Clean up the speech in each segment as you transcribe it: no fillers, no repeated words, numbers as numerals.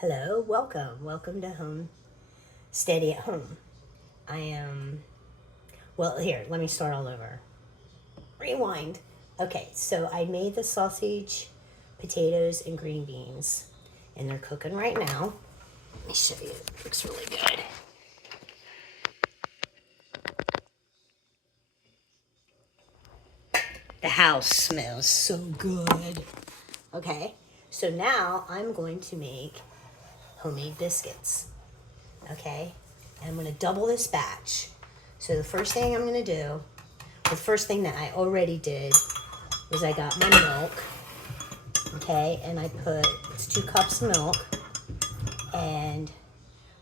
Hello, welcome to Home Steady at Home. I am, well, here, let me start all over. Rewind. Okay, so I made the sausage, potatoes, and green beans, and they're cooking right now. Let me show you, it looks really good. The house smells so good. Okay, so now I'm going to make homemade biscuits. Okay, and I'm going to double this batch. So the first thing I'm going to do, the first thing that I already did was I got my milk, okay, and I put, it's 2 cups of milk, and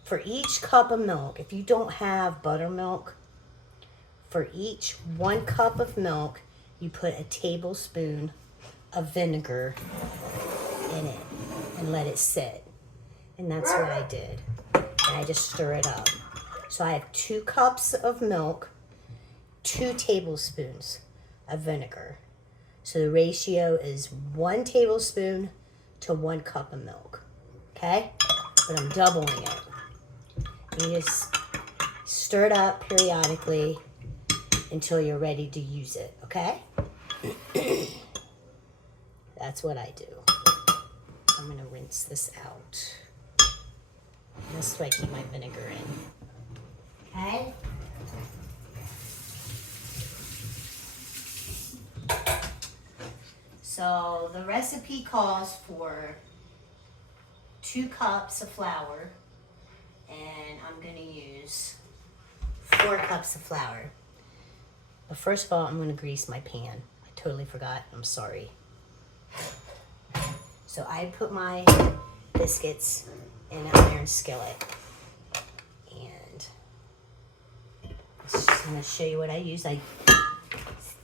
for each cup of milk, if you don't have buttermilk, for each 1 cup of milk, you put a tablespoon of vinegar in it and let it sit. And that's what I did. And I just stir it up. So I have 2 cups of milk, 2 tablespoons of vinegar. So the ratio is 1 tablespoon to 1 cup of milk. Okay? But I'm doubling it. You just stir it up periodically until you're ready to use it. Okay? That's what I do. I'm going to rinse this out. This is why I keep my vinegar in. Okay? So the recipe calls for 2 cups of flour, and I'm going to use 4 cups of flour. But first of all, I'm going to grease my pan. I totally forgot. I'm sorry. So I put my biscuits in an iron skillet. And I'm going to show you what I use. I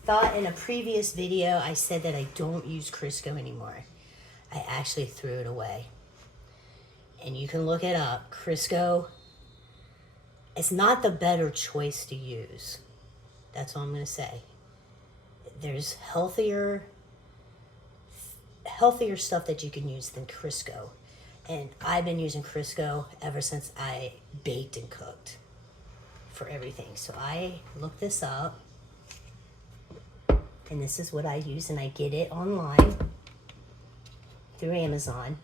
thought in a previous video I said that I don't use Crisco anymore. I actually threw it away. And you can look it up. Crisco, it's not the better choice to use. That's all I'm going to say. There's healthier stuff that you can use than Crisco. And I've been using Crisco ever since I baked and cooked for everything. So I looked this up, and this is what I use, and I get it online through Amazon.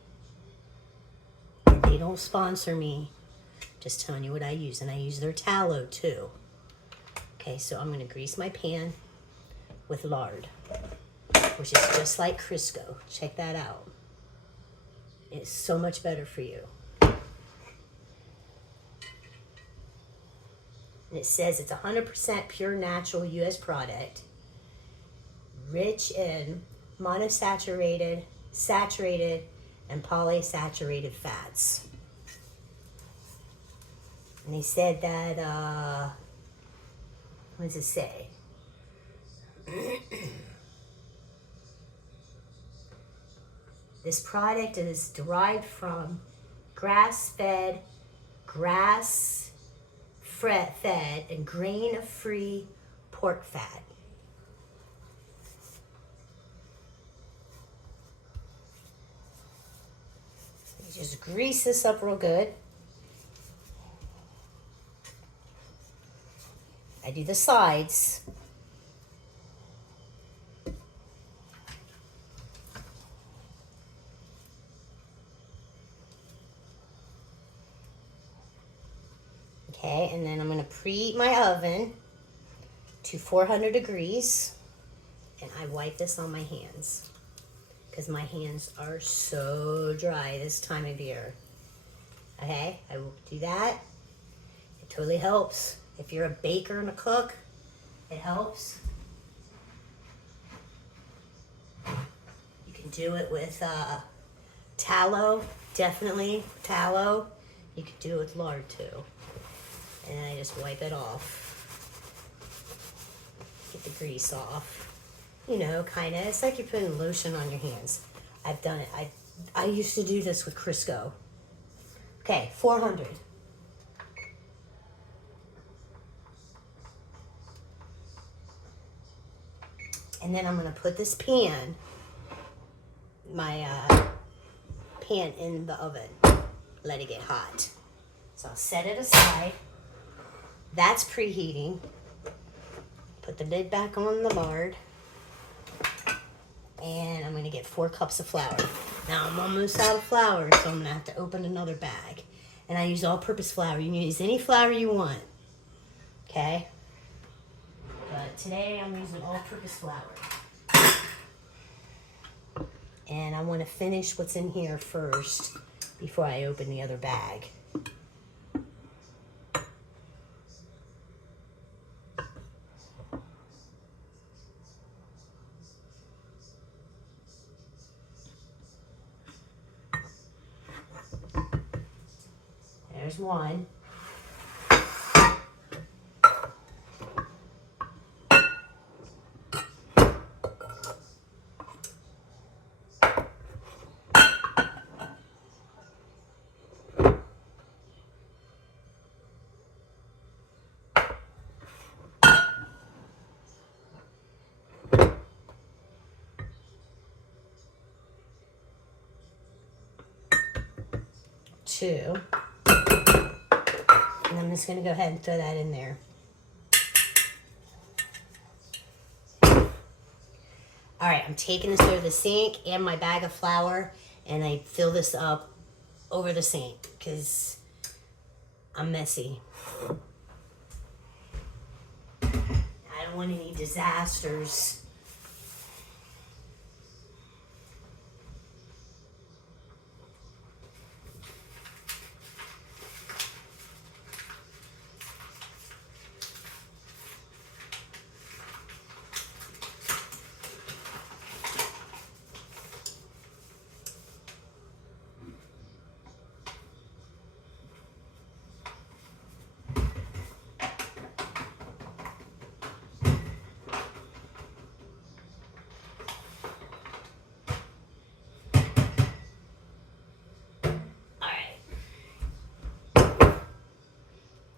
And they don't sponsor me, just telling you what I use. And I use their tallow too. Okay, so I'm going to grease my pan with lard, which is just like Crisco. Check that out. It's so much better for you. And it says it's 100% pure natural U.S. product, rich in monosaturated, saturated, and polysaturated fats. And they said that, what does it say? This product is derived from grass-fed, and grain-free pork fat. You just grease this up real good. I do the sides. Okay, and then I'm going to preheat my oven to 400 degrees, and I wipe this on my hands because my hands are so dry this time of year. Okay, I will do that. It totally helps. If you're a baker and a cook, it helps. You can do it with tallow, definitely tallow. You can do it with lard too. And I just wipe it off. Get the grease off. You know, kind of. It's like you're putting lotion on your hands. I've done it. I used to do this with Crisco. Okay, 400. And then I'm going to put this pan, my pan in the oven. let it get hot. So I'll set it aside. That's preheating. Put the lid back on the lard. And I'm gonna get 4 cups of flour. Now I'm almost out of flour, so I'm gonna have to open another bag. And I use all-purpose flour. You can use any flour you want, okay? But today I'm using all-purpose flour. And I wanna finish what's in here first before I open the other bag. There's one. Two. And I'm just going to go ahead and throw that in there. All right, I'm taking this over the sink and my bag of flour, and I fill this up over the sink because I'm messy. I don't want any disasters.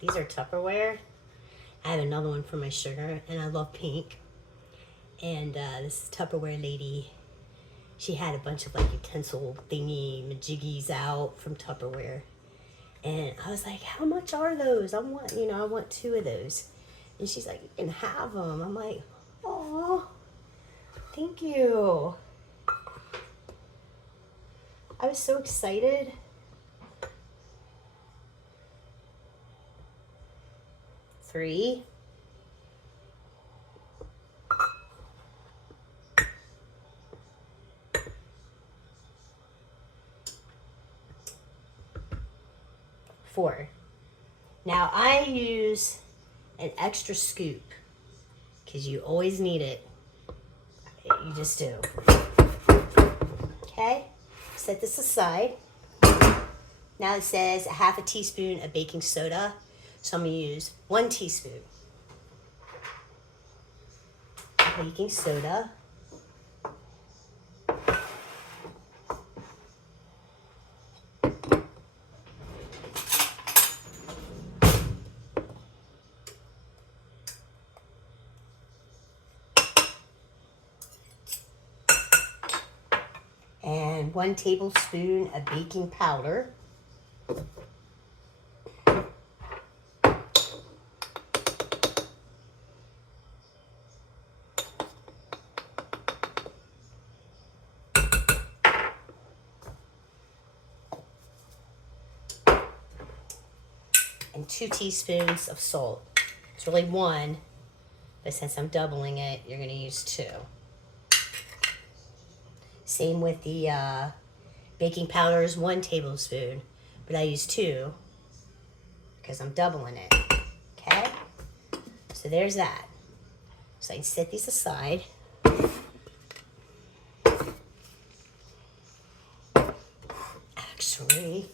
These are Tupperware. I have another one for my sugar, and I love pink. And this Tupperware lady, she had a bunch of like utensil thingy majiggies out from Tupperware. And I was like, how much are those? I want 2 of those. And she's like, you can have them. I'm like, oh, thank you. I was so excited. Three. Four. Now I use an extra scoop because you always need it. You just do. Okay, set this aside. Now it says a half a teaspoon of baking soda. So I'm going to use 1 teaspoon baking soda. And 1 tablespoon of baking powder. And 2 teaspoons of salt. It's really 1, but since I'm doubling it, you're going to use 2. Same with the baking powder is 1 tablespoon, but I use 2 because I'm doubling it. Okay? So there's that. So I can set these aside. Actually,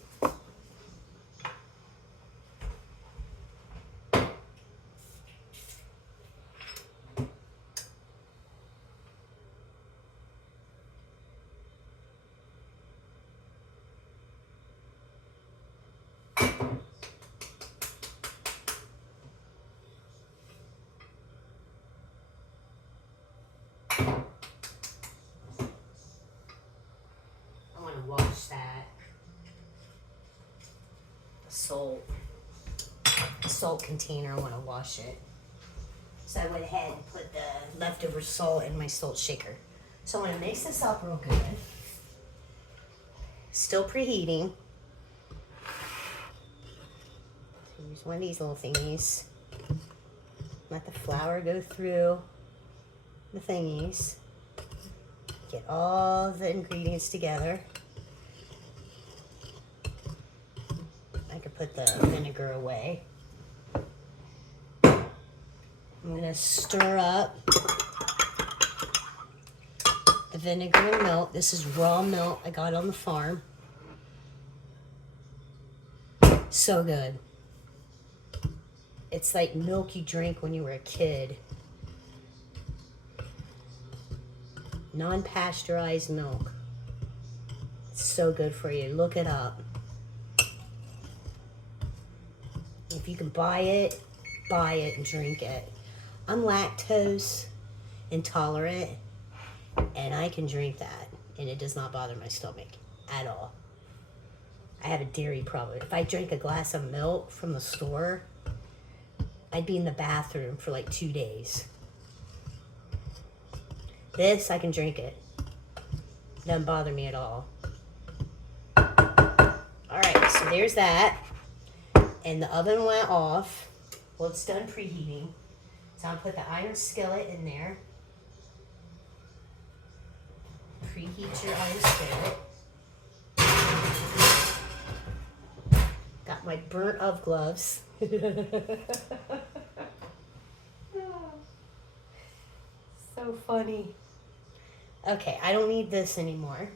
I want to wash that. salt container. I want to wash it. So I went ahead and put the leftover salt in my salt shaker. So I'm going to mix this up real good. Still preheating. Use one of these little thingies. Let the flour go through the thingies. Get all the ingredients together. I could put the vinegar away. I'm going to stir up the vinegar and milk. This is raw milk I got on the farm. So good. It's like milk you drink when you were a kid. Non-pasteurized milk. It's so good for you. Look it up. If you can buy it and drink it. I'm lactose intolerant, and I can drink that, and it does not bother my stomach at all. I have a dairy problem. If I drank a glass of milk from the store, I'd be in the bathroom for like 2 days. This, I can drink it. Doesn't bother me at all. Alright, so there's that. And the oven went off. Well, it's done preheating. So I'll put the iron skillet in there. Preheat your iron skillet. Got my burnt of gloves. So funny. Okay, I don't need this anymore.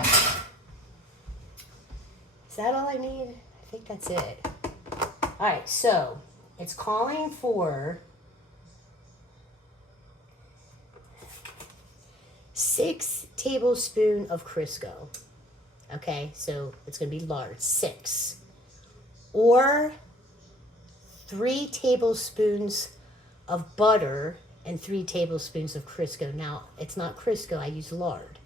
Is that all I need? I think that's it. Alright, so it's calling for 6 tablespoons of Crisco. Okay, so it's going to be large, 6. Or 3 tablespoons of butter and 3 tablespoons of Crisco. Now, it's not Crisco, I use lard.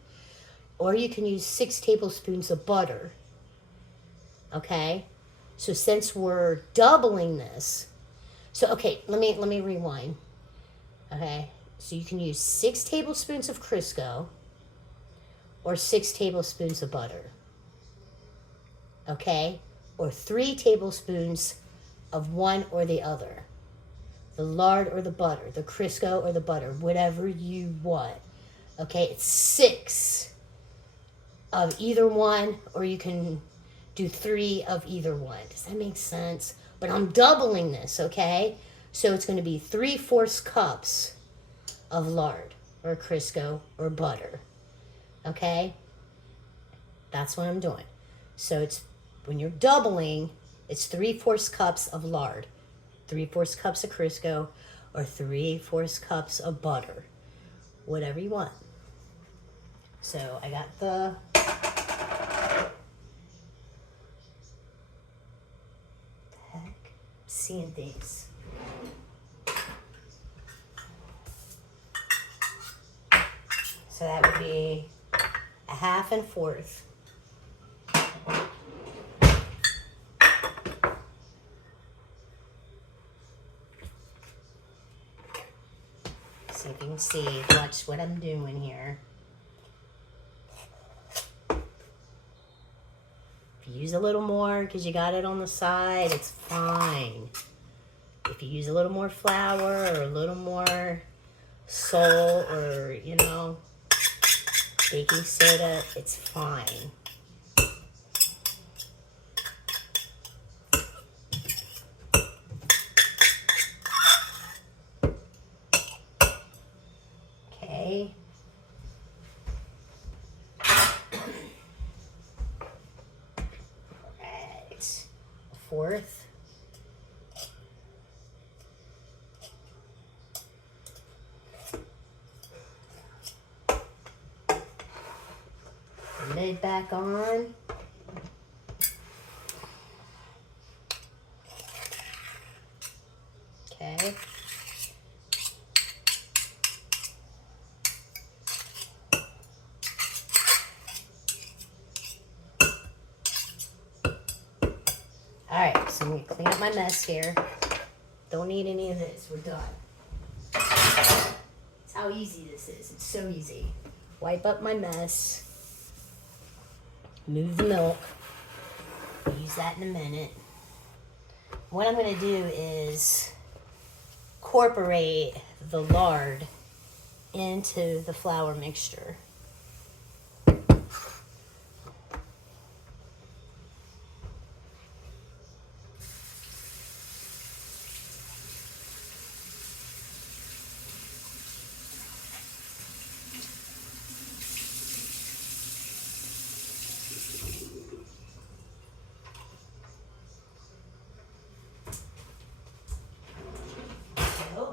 Or you can use 6 tablespoons of butter. Okay? So since we're doubling this, so okay, let me rewind. Okay? So you can use 6 tablespoons of Crisco or 6 tablespoons of butter. Okay? Or 3 tablespoons of one or the other. The lard or the butter, the Crisco or the butter, whatever you want. Okay? It's 6 of either one, or you can do 3 of either one. Does that make sense? But I'm doubling this, okay? So it's going to be 3/4 cups of lard or Crisco or butter. Okay? That's what I'm doing. So it's when you're doubling, it's 3/4 cups of lard, 3/4 cups of Crisco, or 3/4 cups of butter. Whatever you want. So I got the seeing things. So that would be 1/2 and 1/4. So if you can see, watch what I'm doing here. If you use a little more because you got it on the side, it's fine. If you use a little more flour or a little more salt or, baking soda, it's fine. Okay. Right. 1/4. Lid back on. Okay. Alright, so I'm going to clean up my mess here. Don't need any of this. We're done. That's how easy this is. It's so easy. Wipe up my mess. Move the milk. Use that in a minute. What I'm going to do is incorporate the lard into the flour mixture.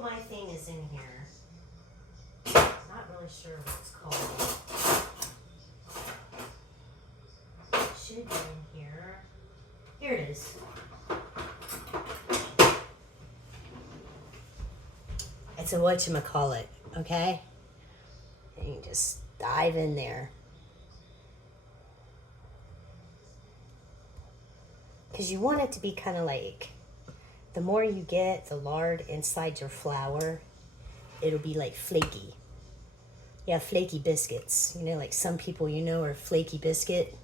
My thing is in here. Not really sure what it's called. It should be in here. Here it is. It's a whatchamacallit, okay? And you just dive in there. Because you want it to be kind of like, the more you get the lard inside your flour, it'll be like flaky. Yeah, flaky biscuits. You know, like some people you know are flaky biscuit.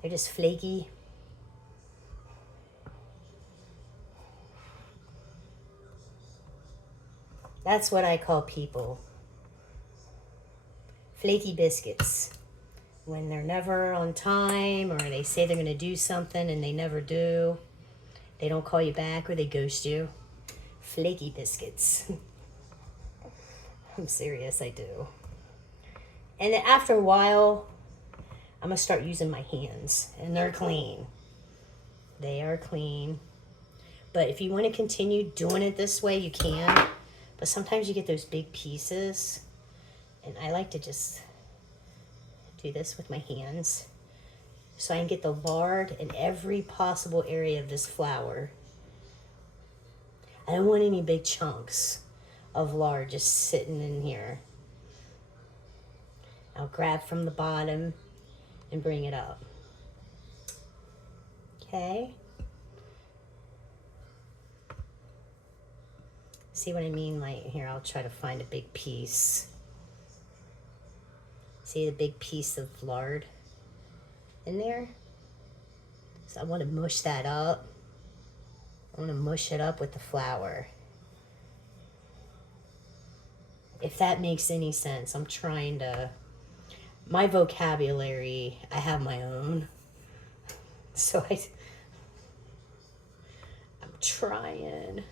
They're just flaky. That's what I call people. Flaky biscuits. When they're never on time, or they say they're going to do something and they never do. They don't call you back, or they ghost you. Flaky biscuits. I'm serious, I do. And then after a while, I'm going to start using my hands. And they're clean. They are clean. But if you want to continue doing it this way, you can. But sometimes you get those big pieces. And I like to just do this with my hands, so I can get the lard in every possible area of this flour. I don't want any big chunks of lard just sitting in here. I'll grab from the bottom and bring it up. Okay. See what I mean? Like here, I'll try to find a big piece. See the big piece of lard in there? So I want to mush that up. I want to mush it up with the flour. If that makes any sense, I'm trying to... My vocabulary, I have my own. So I'm trying.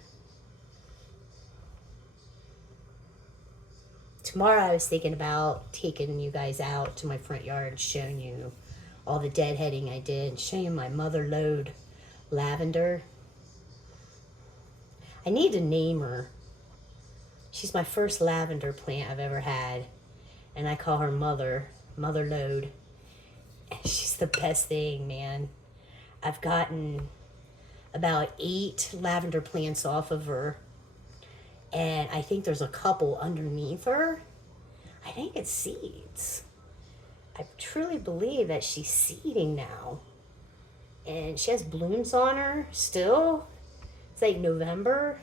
Tomorrow I was thinking about taking you guys out to my front yard and showing you all the deadheading I did, and showing you my mother lode lavender. I need to name her. She's my first lavender plant I've ever had, and I call her Mother Lode. And she's the best thing, man. I've gotten about 8 lavender plants off of her. And I think there's a couple underneath her. I think it's seeds. I truly believe that she's seeding now. And she has blooms on her still. It's like November.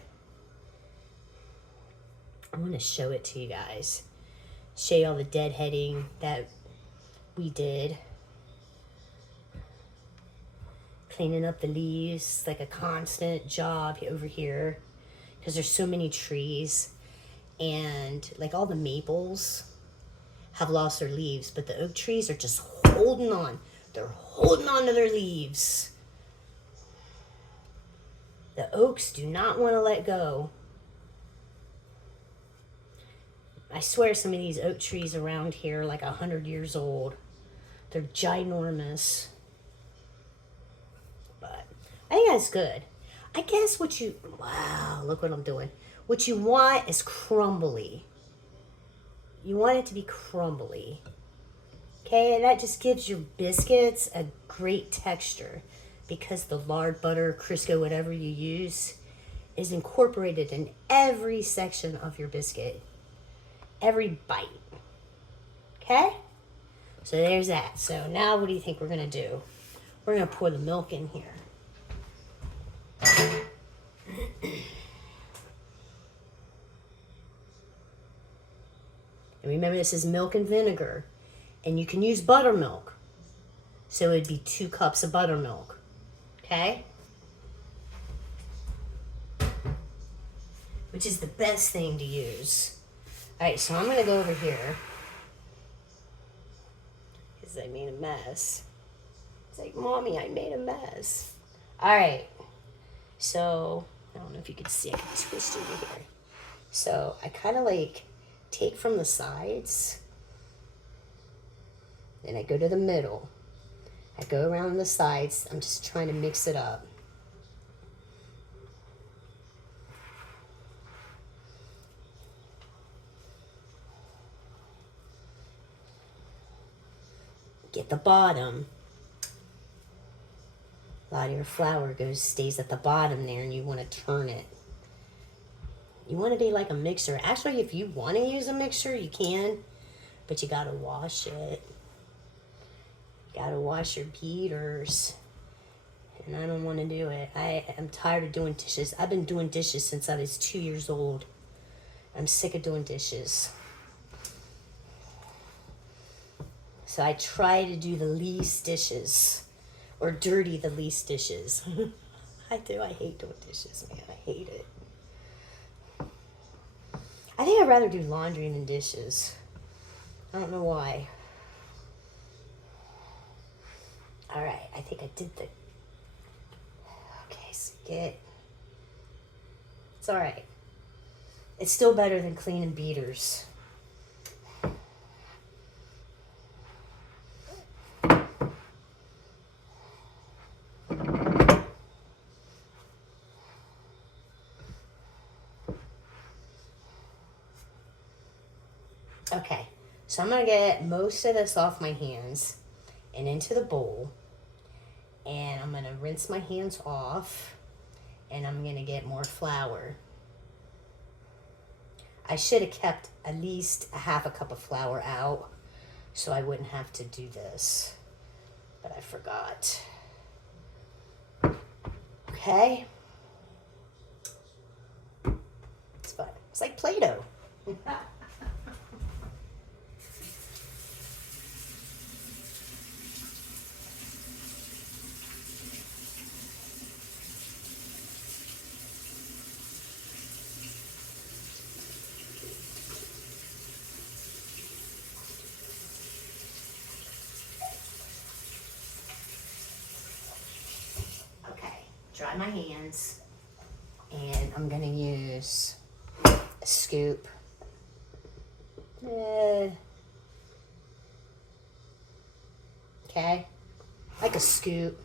I'm going to show it to you guys. Show you all the deadheading that we did. Cleaning up the leaves. Like a constant job over here. Because there's so many trees, and like all the maples have lost their leaves, but the oak trees are just holding on. They're holding on to their leaves. The oaks do not want to let go. I swear some of these oak trees around here are like 100 years old. They're ginormous. But I think that's good. I guess what you, wow, look what I'm doing. What you want is crumbly. You want it to be crumbly. Okay, and that just gives your biscuits a great texture, because the lard, butter, Crisco, whatever you use, is incorporated in every section of your biscuit. Every bite. Okay? So there's that. So now what do you think we're going to do? We're gonna pour the milk in here. And remember, this is milk and vinegar. And you can use buttermilk. So it'd be 2 cups of buttermilk. Okay? Which is the best thing to use. Alright, so I'm going to go over here. Because I made a mess. It's like, Mommy, I made a mess. Alright. So, I don't know if you can see. I can twist over here. So, I kind of like take from the sides. Then I go to the middle. I go around the sides. I'm just trying to mix it up. Get the bottom. A lot of your flour stays at the bottom there, and you want to turn it. You want to be like a mixer. Actually, if you want to use a mixer, you can, but you gotta wash it. You gotta wash your beaters, and I don't want to do it. I am tired of doing dishes. I've been doing dishes since I was 2 years old. I'm sick of doing dishes. So I try to do the least dishes, or dirty the least dishes. I do. I hate doing dishes, man. I hate it. I think I'd rather do laundry than dishes. I don't know why. All right, I think I did the... Okay, so it's all right. It's still better than cleaning beaters. Okay, so I'm going to get most of this off my hands and into the bowl. And I'm going to rinse my hands off. And I'm going to get more flour. I should have kept at least a half a cup of flour out so I wouldn't have to do this. But I forgot. Okay. It's fun. It's like Play-Doh. Dry my hands, and I'm gonna use a scoop. Okay, like a scoop.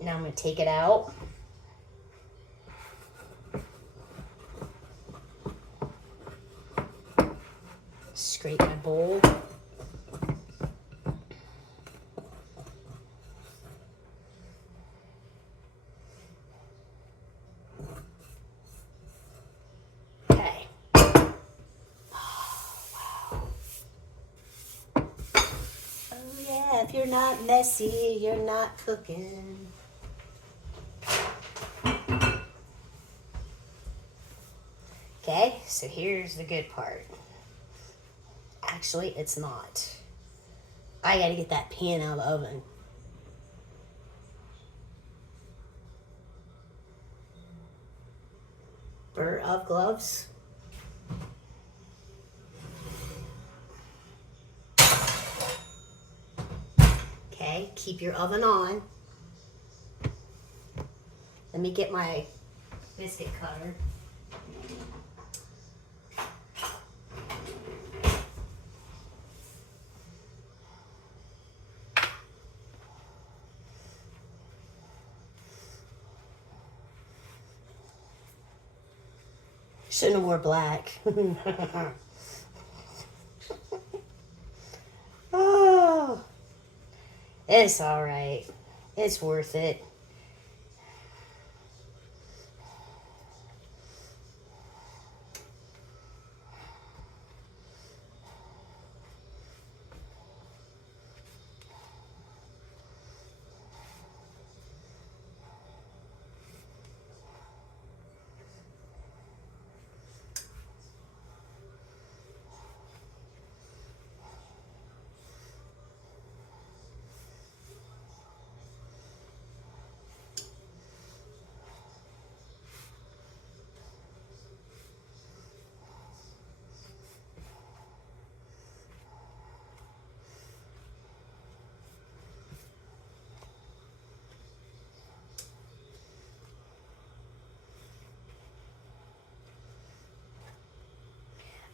Now I'm gonna take it out. Scrape my bowl. If you're not messy, you're not cooking. Okay, so here's the good part. Actually, it's not. I gotta get that pan out of the oven. Pair of gloves. Okay, keep your oven on. Let me get my biscuit cutter. Shouldn't have wore black. Oh, it's all right. It's worth it.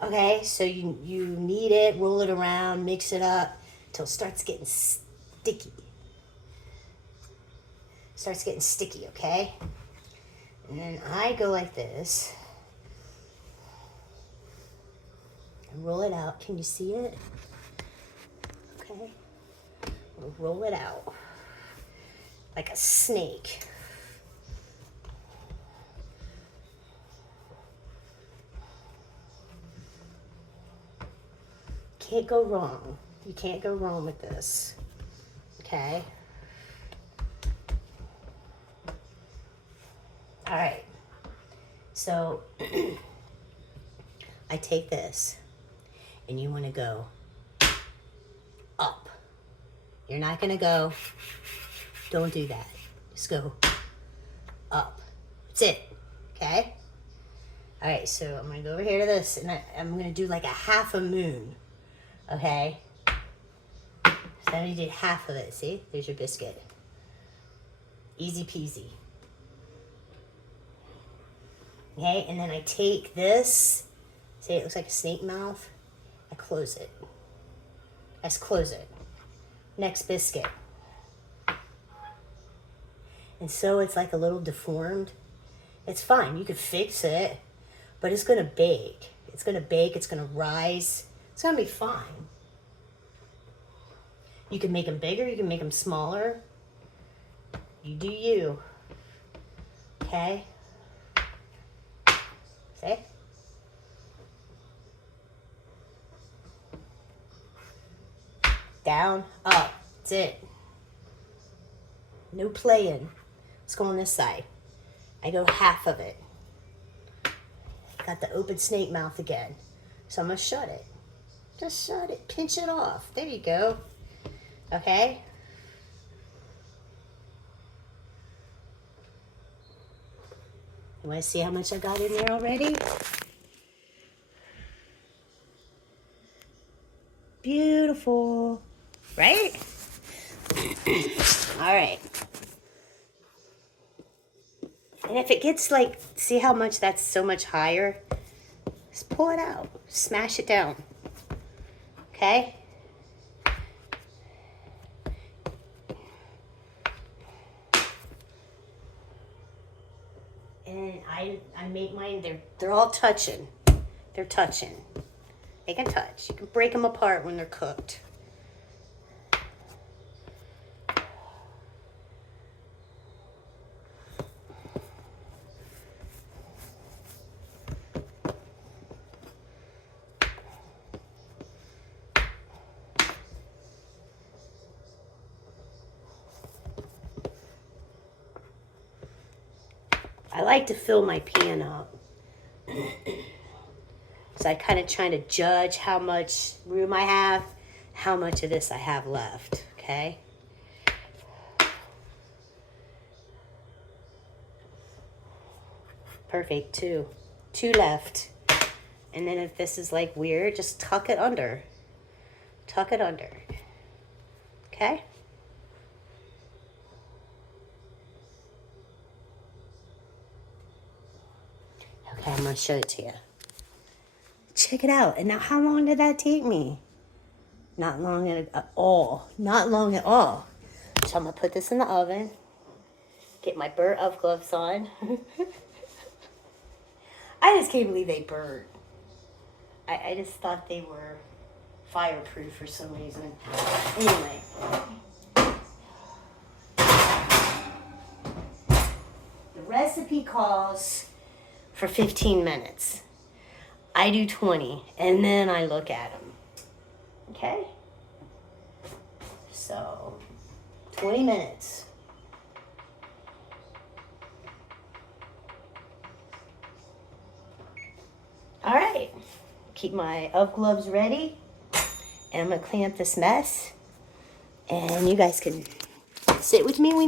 Okay, so you knead it, roll it around, mix it up until it starts getting sticky. Starts getting sticky, okay? And then I go like this. And roll it out. Can you see it? Okay. We'll roll it out like a snake. Can't go wrong. You can't go wrong with this. Okay? All right. So I take this and you want to go up. You're not going to go, don't do that. Just go up. That's it. Okay? All right, so I'm going to go over here to this and I'm going to do like a half a moon. Okay? So I'm going to do half of it. See? There's your biscuit. Easy peasy. Okay, and then I take this, see it looks like a snake mouth, I close it. Let's close it. Next biscuit. And so it's like a little deformed. It's fine, you could fix it, but it's gonna bake. It's gonna bake, it's gonna rise. It's gonna be fine. You can make them bigger, you can make them smaller. You do you. Okay? See? Down, up. That's it. No playing. Let's go on this side. I go half of it. Got the open snake mouth again. So I'm going to shut it. Just shut it. Pinch it off. There you go. Okay? You want to see how much I got in there already? Beautiful. Right? All right. And if it gets like, see how much that's so much higher? Just pull it out. Smash it down. Okay? And I make mine, they're all touching. They're touching. They can touch. You can break them apart when they're cooked. I like to fill my pan up. So I kind of trying to judge how much room I have, how much of this I have left, okay? Perfect, two left. And then if this is like weird, just tuck it under. Tuck it under, okay? Okay, I'm gonna show it to you. Check it out. And now how long did that take me? Not long at all. Not long at all. So I'm gonna put this in the oven. Get my burnt oven gloves on. I just can't believe they burnt. I just thought they were fireproof for some reason. Anyway. The recipe calls for 15 minutes. I do 20, and then I look at them. Okay? So, 20 minutes. All right. Keep my oven gloves ready, and I'm going to clean up this mess, and you guys can sit with me when